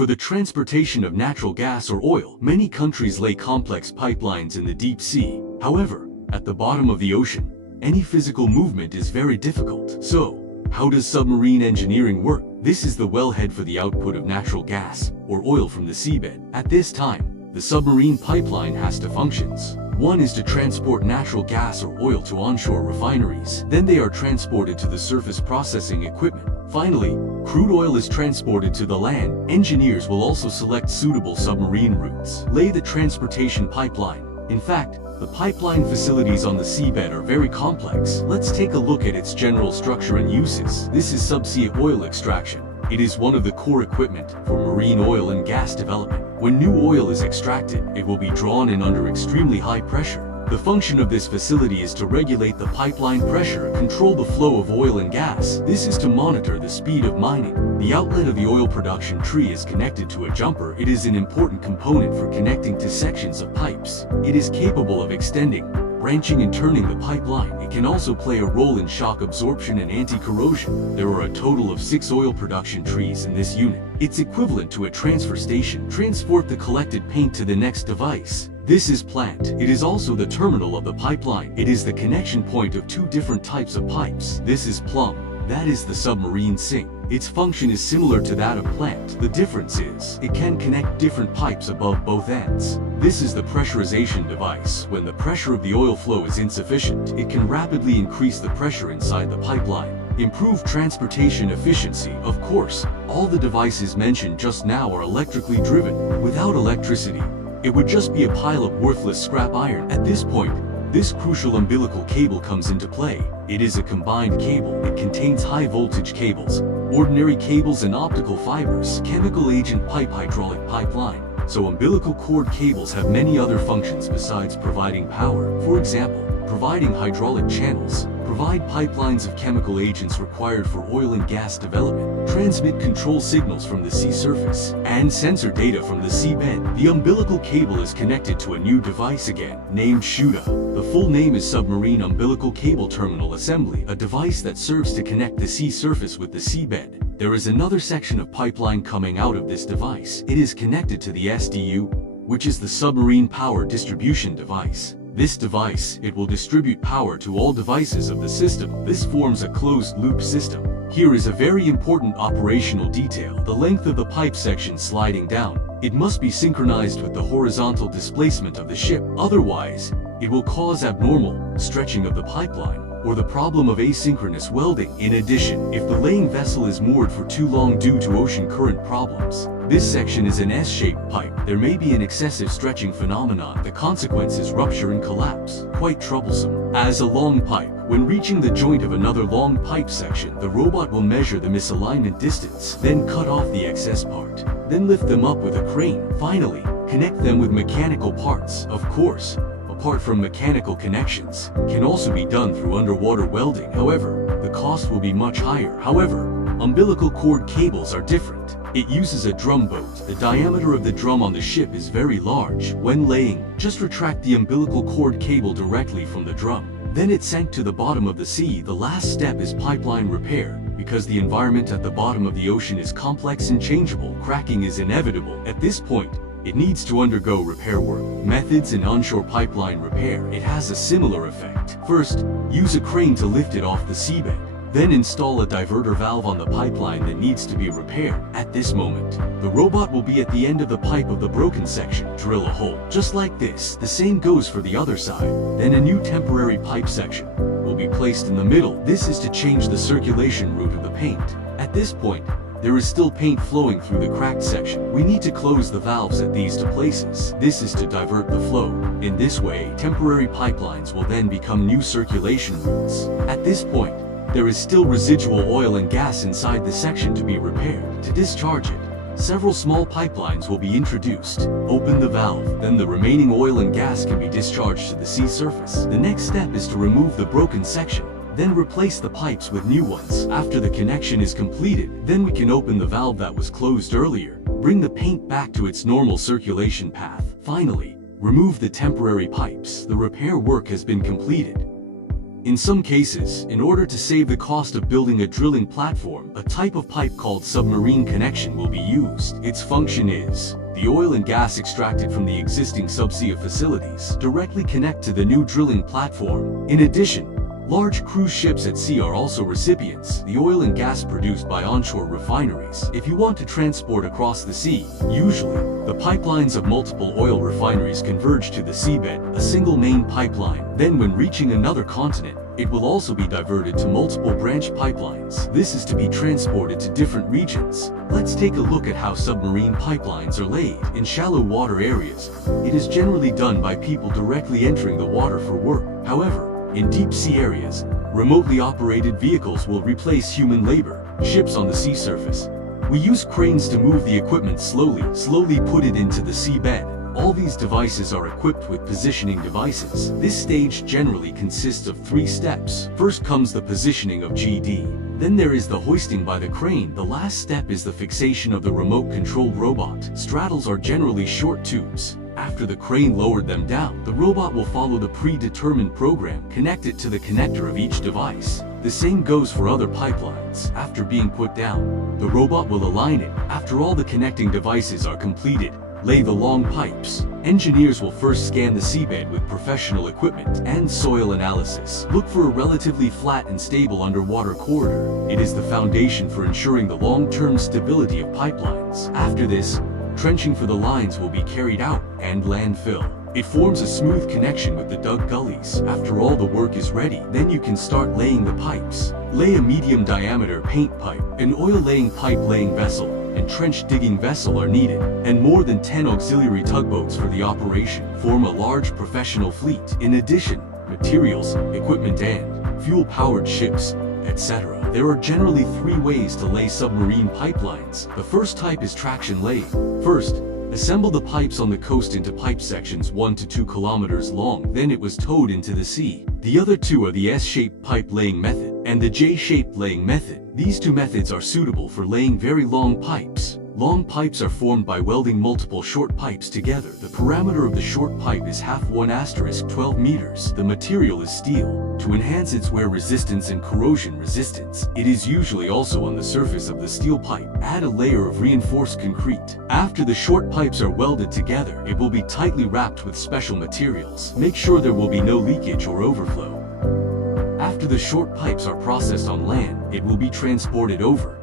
For the transportation of natural gas or oil, many countries lay complex pipelines in the deep sea. However, at the bottom of the ocean, any physical movement is very difficult. So, how does submarine engineering work? This is the wellhead for the output of natural gas or oil from the seabed. At this time, the submarine pipeline has two functions. One is to transport natural gas or oil to onshore refineries. Then they are transported to the surface processing equipment. Finally, crude oil is transported to the land. Engineers will also select suitable submarine routes, lay the transportation pipeline. In fact, the pipeline facilities on the seabed are very complex. Let's take a look at its general structure and uses. This is subsea oil extraction. It is one of the core equipment for marine oil and gas development. When new oil is extracted, it will be drawn in under extremely high pressure. The function of this facility is to regulate the pipeline pressure and control the flow of oil and gas. This is to monitor the speed of mining. The outlet of the oil production tree is connected to a jumper. It is an important component for connecting to sections of pipes. It is capable of extending, branching and turning the pipeline. It can also play a role in shock absorption and anti-corrosion. There are a total of 6 oil production trees in this unit. It's equivalent to a transfer station. Transport the collected paint to the next device. This is plant. It is also the terminal of the pipeline. It is the connection point of 2 different types of pipes. This is plumb. That is the submarine sink. Its function is similar to that of plant. The difference is, it can connect different pipes above both ends. This is the pressurization device. When the pressure of the oil flow is insufficient, it can rapidly increase the pressure inside the pipeline. Improve transportation efficiency. Of course, all the devices mentioned just now are electrically driven. Without electricity, it would just be a pile of worthless scrap iron. At this point, this crucial umbilical cable comes into play. It is a combined cable. It contains high voltage cables, ordinary cables and optical fibers, chemical agent pipe, hydraulic pipeline. So umbilical cord cables have many other functions besides providing power. For example, providing hydraulic channels, provide pipelines of chemical agents required for oil and gas development, transmit control signals from the sea surface, and sensor data from the seabed. The umbilical cable is connected to a new device again, named SHUDA. The full name is Submarine Umbilical Cable Terminal Assembly, a device that serves to connect the sea surface with the seabed. There is another section of pipeline coming out of this device. It is connected to the SDU, which is the Submarine Power Distribution Device. This device, it will distribute power to all devices of the system. This forms a closed-loop system. Here is a very important operational detail. The length of the pipe section sliding down. It must be synchronized with the horizontal displacement of the ship. Otherwise, it will cause abnormal stretching of the pipeline, or the problem of asynchronous welding. In addition, if the laying vessel is moored for too long due to ocean current problems, this section is an S-shaped pipe. There may be an excessive stretching phenomenon. The consequence is rupture and collapse. Quite troublesome. As a long pipe, when reaching the joint of another long pipe section, the robot will measure the misalignment distance, then cut off the excess part, then lift them up with a crane. Finally, connect them with mechanical parts. Of course, apart from mechanical connections, can also be done through underwater welding. However, the cost will be much higher. However, umbilical cord cables are different. It uses a drum boat. The diameter of the drum on the ship is very large. When laying, just retract the umbilical cord cable directly from the drum. Then it sank to the bottom of the sea. The last step is pipeline repair. Because the environment at the bottom of the ocean is complex and changeable, cracking is inevitable. At this point, it needs to undergo repair work. Methods in onshore pipeline repair. It has a similar effect. First, use a crane to lift it off the seabed. Then install a diverter valve on the pipeline that needs to be repaired. At this moment, the robot will be at the end of the pipe of the broken section. Drill a hole, just like this. The same goes for the other side. Then a new temporary pipe section will be placed in the middle. This is to change the circulation route of the paint. At this point, there is still paint flowing through the cracked section. We need to close the valves at these 2 places. This is to divert the flow. In this way, temporary pipelines will then become new circulation routes. At this point, there is still residual oil and gas inside the section to be repaired. To discharge it, several small pipelines will be introduced. Open the valve, then the remaining oil and gas can be discharged to the sea surface. The next step is to remove the broken section, then replace the pipes with new ones. After the connection is completed, then we can open the valve that was closed earlier. Bring the paint back to its normal circulation path. Finally, remove the temporary pipes. The repair work has been completed. In some cases, in order to save the cost of building a drilling platform, a type of pipe called submarine connection will be used. Its function is the oil and gas extracted from the existing subsea facilities directly connect to the new drilling platform. In addition, large cruise ships at sea are also recipients, the oil and gas produced by onshore refineries. If you want to transport across the sea, usually, the pipelines of multiple oil refineries converge to the seabed, a single main pipeline. Then when reaching another continent, it will also be diverted to multiple branch pipelines. This is to be transported to different regions. Let's take a look at how submarine pipelines are laid. In shallow water areas, it is generally done by people directly entering the water for work. However, in deep sea areas, remotely operated vehicles will replace human labor. Ships on the sea surface. We use cranes to move the equipment slowly put it into the seabed. All these devices are equipped with positioning devices. This stage generally consists of 3 steps. First comes the positioning of GD. Then there is the hoisting by the crane. The last step is the fixation of the remote-controlled robot. Straddles are generally short tubes. After the crane lowered them down, the robot will follow the predetermined program, connect it to the connector of each device. The same goes for other pipelines. After being put down, the robot will align it. After all the connecting devices are completed, lay the long pipes. Engineers will first scan the seabed with professional equipment and soil analysis. Look for a relatively flat and stable underwater corridor. It is the foundation for ensuring the long-term stability of pipelines. After this, trenching for the lines will be carried out and landfill. It forms a smooth connection with the dug gullies. After all the work is ready, then you can start laying the pipes. Lay a medium diameter paint pipe, an oil laying pipe laying vessel, and trench digging vessel are needed, and more than 10 auxiliary tugboats for the operation form a large professional fleet. In addition, materials, equipment and fuel-powered ships, etc. There are generally 3 ways to lay submarine pipelines. The first type is traction laying. First, assemble the pipes on the coast into pipe sections 1 to 2 kilometers long, then it was towed into the sea. The other 2 are the S-shaped pipe laying method and the J-shaped laying method. These 2 methods are suitable for laying very long pipes. Long pipes are formed by welding multiple short pipes together. The parameter of the short pipe is half 1*12 meters. The material is steel, to enhance its wear resistance and corrosion resistance. It is usually also on the surface of the steel pipe. Add a layer of reinforced concrete. After the short pipes are welded together, it will be tightly wrapped with special materials. Make sure there will be no leakage or overflow. After the short pipes are processed on land, it will be transported over